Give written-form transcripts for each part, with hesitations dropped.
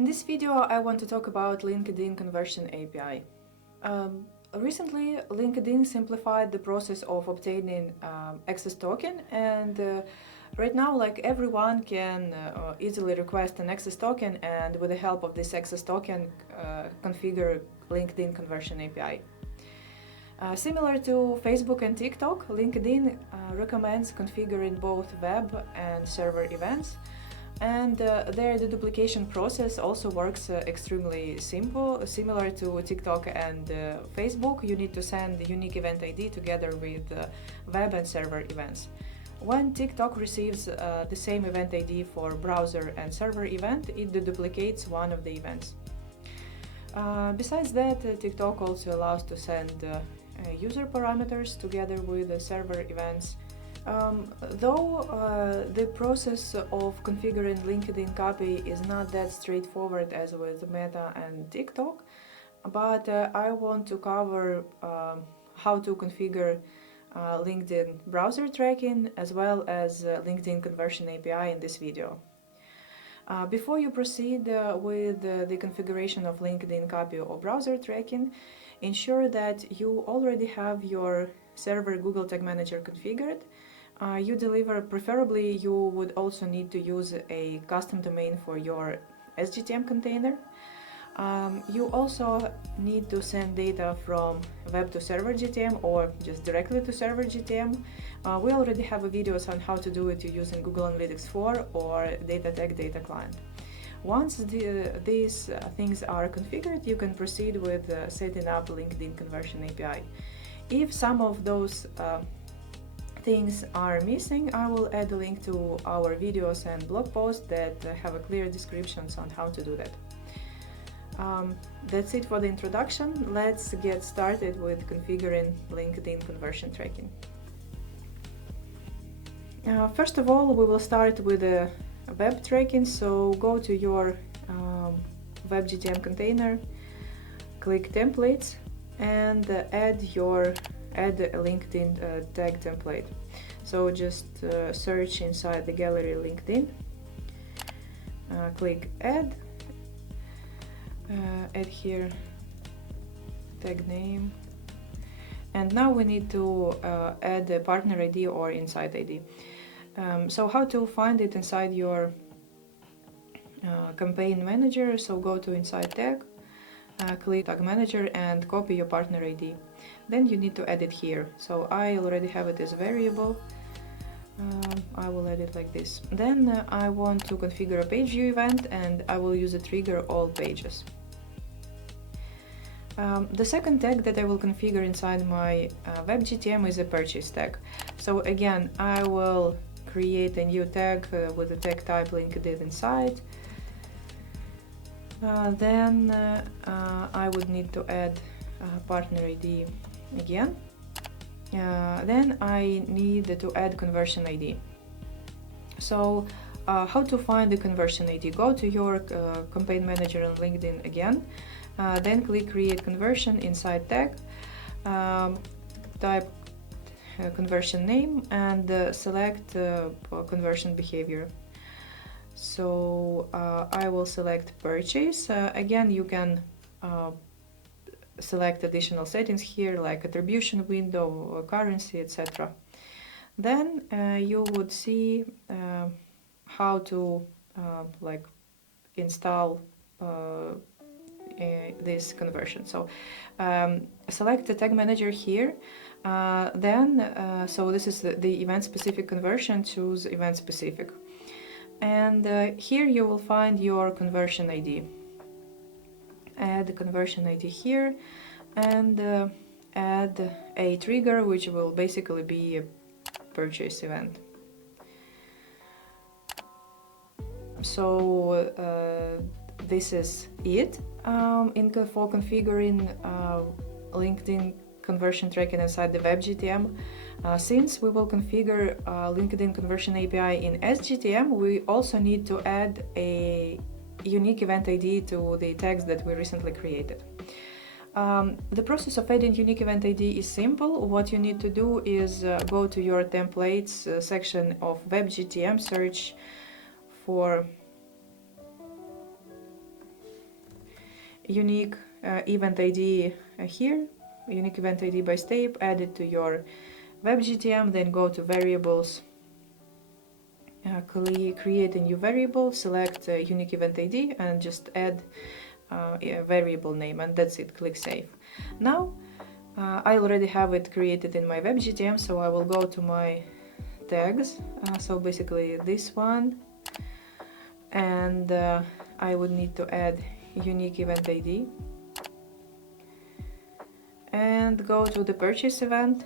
In this video, I want to talk about LinkedIn Conversion API. Recently, LinkedIn simplified the process of obtaining access token, and right now, like everyone can easily request an access token, and with the help of this access token, configure LinkedIn Conversion API. Similar to Facebook and TikTok, LinkedIn recommends configuring both web and server events. And their deduplication process also works extremely simple. Similar to TikTok and Facebook, you need to send the unique event ID together with web and server events. When TikTok receives the same event ID for browser and server event, it deduplicates one of the events. Besides that, TikTok also allows to send user parameters together with the server events. Though the process of configuring LinkedIn copy is not that straightforward as with Meta and TikTok, but I want to cover how to configure LinkedIn browser tracking as well as LinkedIn Conversion API in this video. Before you proceed with the configuration of LinkedIn copy or browser tracking, ensure that you already have your server Google Tag Manager configured. Preferably you would also need to use a custom domain for your SGTM container. You also need to send data from web to server GTM or just directly to server GTM. We already have videos on how to do it using Google Analytics 4 or Data Tag Data Client. Once these things are configured, you can proceed with setting up LinkedIn Conversion API. If some of those things are missing, I will add a link to our videos and blog posts that have a clear descriptions on how to do that. That's it for the introduction. Let's get started with configuring LinkedIn conversion tracking. First of all, we will start with the web tracking. So go to your web GTM container, click templates, and add a LinkedIn tag template. So just search inside the gallery LinkedIn, click add here tag name, and now we need to add a partner ID or insight ID. So how to find it inside your campaign manager? So go to inside tag, click tag manager and copy your partner ID. Then you need to add it here. So I already have it as variable. I will add it like this. Then I want to configure a page view event, and I will use a trigger all pages. The second tag that I will configure inside my web GTM is a purchase tag. So again, I will create a new tag with the tag type LinkedIn inside. Then I would need to add partner ID again. Then I need to add conversion ID. So how to find the conversion ID? Go to your campaign manager on LinkedIn again, then click create conversion inside tag, type conversion name and select conversion behavior. So I will select purchase. Again, you can select additional settings here like attribution window, currency, etc. Then you would see how to install this conversion. So select the tag manager here. So this is the event specific conversion. Choose event specific, and here you will find your conversion ID. Add the conversion ID here and add a trigger, which will basically be a purchase event. So this is it for configuring LinkedIn conversion tracking inside the web GTM. Since we will configure LinkedIn Conversion API in SGTM, we also need to add a unique event ID to the tags that we recently created. The process of adding unique event ID is simple. What you need to do is go to your templates section of web GTM, search for unique event ID here, unique event ID by Stape, add it to your WebGTM, then go to variables, create a new variable, select unique event ID and just add a variable name, and that's it. Click save. Now I already have it created in my WebGTM, so I will go to my tags, so basically this one, and I would need to add unique event ID and go to the purchase event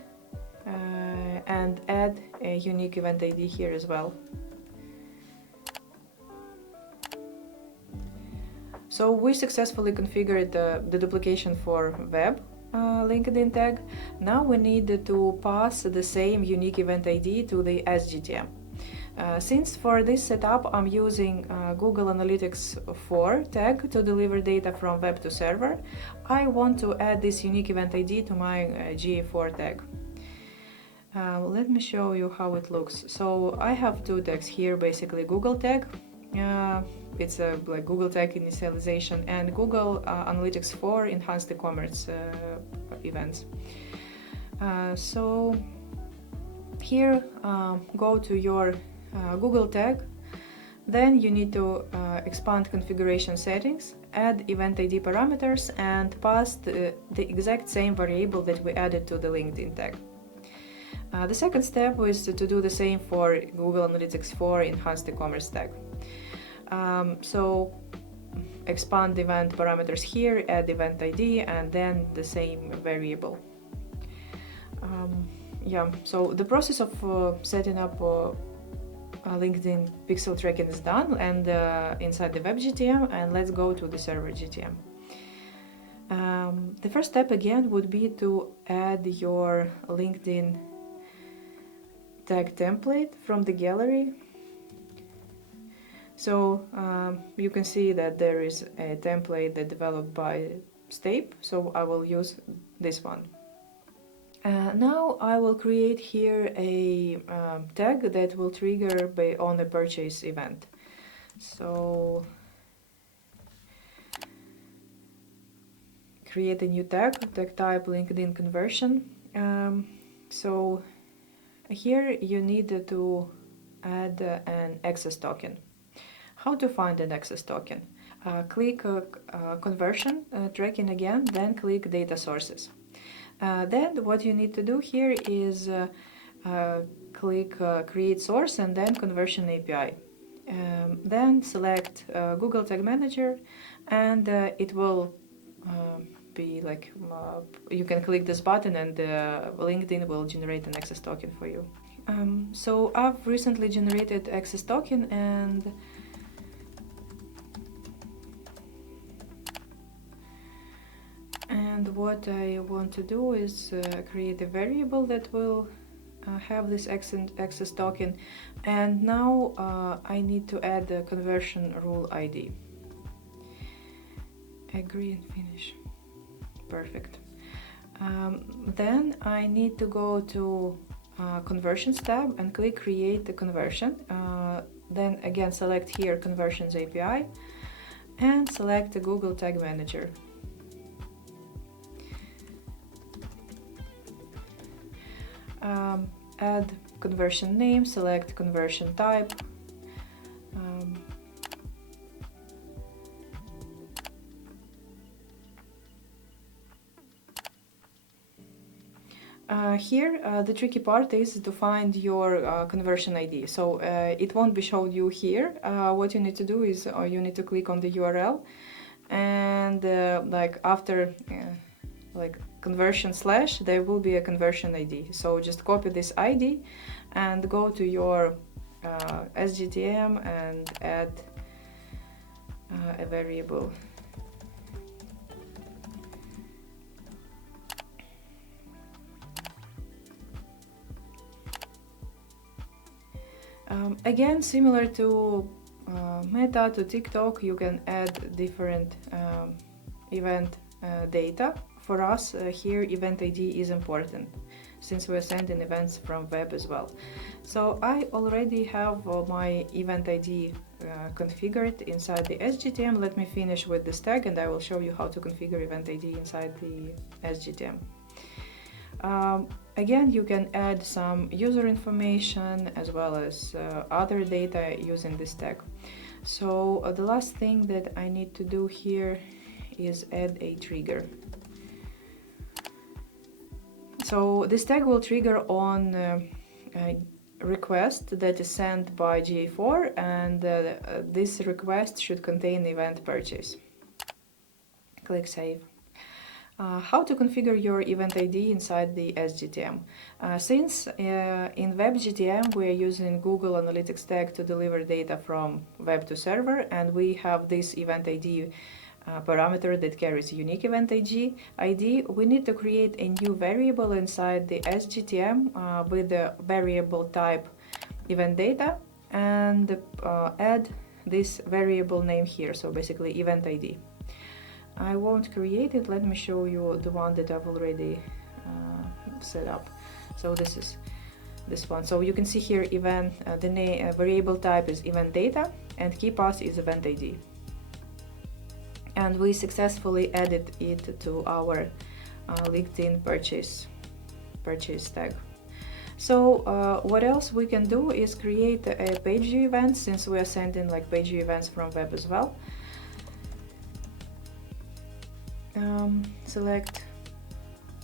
and add a unique event ID here as well. So we successfully configured the duplication for web LinkedIn tag. Now we need to pass the same unique event ID to the SGTM. Since for this setup I'm using Google Analytics 4 tag to deliver data from web to server, I want to add this unique event ID to my GA4 tag. Let me show you how it looks. So I have two tags here, basically Google tag. It's a like Google tag initialization and Google Analytics 4 enhanced e-commerce events. So here go to your Google tag, then you need to expand configuration settings, add event ID parameters and pass the exact same variable that we added to the LinkedIn tag. The second step is to do the same for Google Analytics 4 enhanced e-commerce tag. So expand event parameters here, add event ID and then the same variable. Yeah, so the process of setting up LinkedIn pixel tracking is done, and inside the web GTM, and let's go to the server GTM. The first step again would be to add your LinkedIn tag template from the gallery. So you can see that there is a template that developed by Stape, so I will use this one. Now I will create here a tag that will trigger on a purchase event. So create a new tag type LinkedIn conversion. So here you need to add an access token. How to find an access token? Click conversion tracking again, then click data sources. Then what you need to do here is click create source and then conversion API. Then select Google Tag Manager, and it will be like you can click this button and LinkedIn will generate an access token for you. So I've recently generated access token, and what I want to do is create a variable that will have this access token, and now I need to add the conversion rule ID. Agree and finish. Perfect. Then I need to go to conversions tab and click create the conversion. Then again select here conversions API and select the Google Tag Manager. Add conversion name, select conversion type. Here the tricky part is to find your conversion ID. So it won't be showed you here. What you need to do is you need to click on the URL, and like after like conversion / there will be a conversion ID. So just copy this ID and go to your SGTM and add a variable. Again, similar to Meta, to TikTok, you can add different event data. For us here, event ID is important since we're sending events from web as well. So I already have my event ID configured inside the SGTM. Let me finish with this tag and I will show you how to configure event ID inside the SGTM. Again, you can add some user information as well as other data using this tag. So the last thing that I need to do here is add a trigger. So this tag will trigger on a request that is sent by GA4, and this request should contain event purchase. Click Save. How to configure your event ID inside the SGTM. Since in WebGTM we are using Google Analytics tag to deliver data from web to server, and we have this event ID parameter that carries unique event ID, we need to create a new variable inside the SGTM with the variable type event data and add this variable name here, so basically event ID. I won't create it, let me show you the one that I've already set up. So this is this one. So you can see here event, the name, variable type is event data and key path is event ID. And we successfully added it to our LinkedIn purchase tag. So what else we can do is create a page view event, since we are sending like page view events from web as well. Select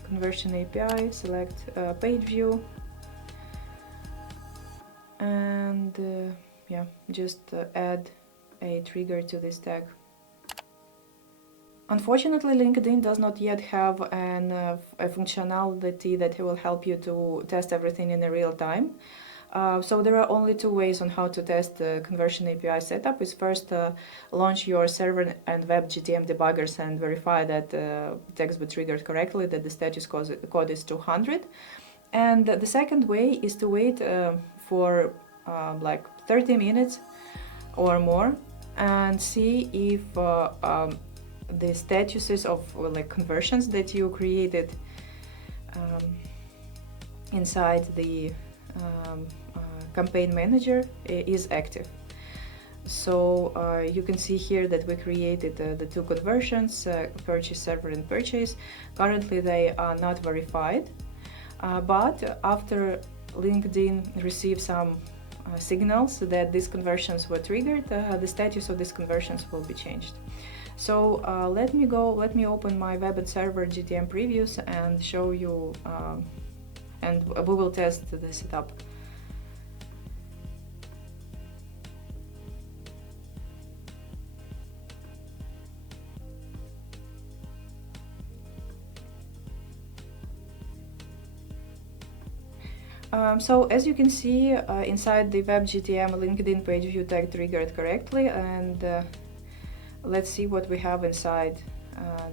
conversion API, select page view, and yeah, just add a trigger to this tag. Unfortunately, LinkedIn does not yet have a functionality that will help you to test everything in real time. So there are only two ways on how to test the conversion API setup. Is first launch your server and web GTM debuggers and verify that tags were triggered correctly, that the status code is 200. And the second way is to wait for like 30 minutes or more and see if the statuses of like conversions that you created inside the campaign manager is active. So you can see here that we created the two conversions, purchase server and purchase. Currently they are not verified, but after LinkedIn received some signals that these conversions were triggered, the status of these conversions will be changed. So let me open my web and server GTM previews and show you, and we will test the setup. So as you can see, inside the web GTM LinkedIn page view tag triggered correctly, and let's see what we have inside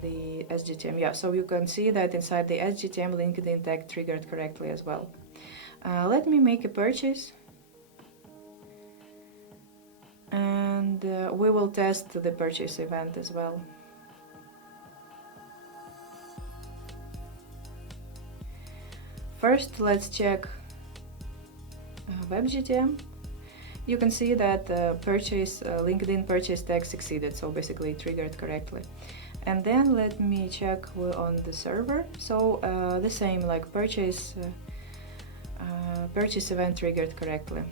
the SGTM. Yeah, so you can see that inside the SGTM LinkedIn tag triggered correctly as well. Let me make a purchase, and we will test the purchase event as well. First, let's check WebGTM. You can see that LinkedIn purchase tag succeeded, so basically it triggered correctly. And then let me check on the server. So the same, like purchase event triggered correctly.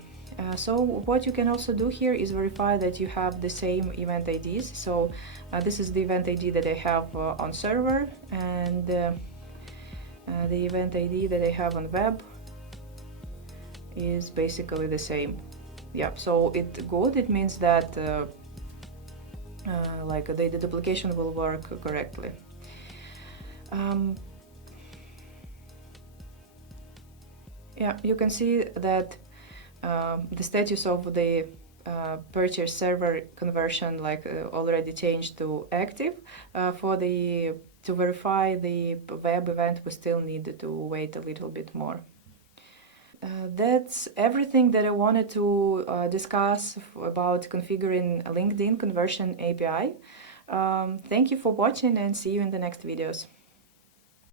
So what you can also do here is verify that you have the same event IDs. So this is the event ID that I have on server, and the event ID that I have on web is basically the same. Yeah, so it's good. It means that like the duplication will work correctly. Yeah, you can see that the status of the purchase server conversion already changed to active. To verify the web event, we still need to wait a little bit more. That's everything that I wanted to discuss about configuring a LinkedIn conversion API. Thank you for watching, and see you in the next videos.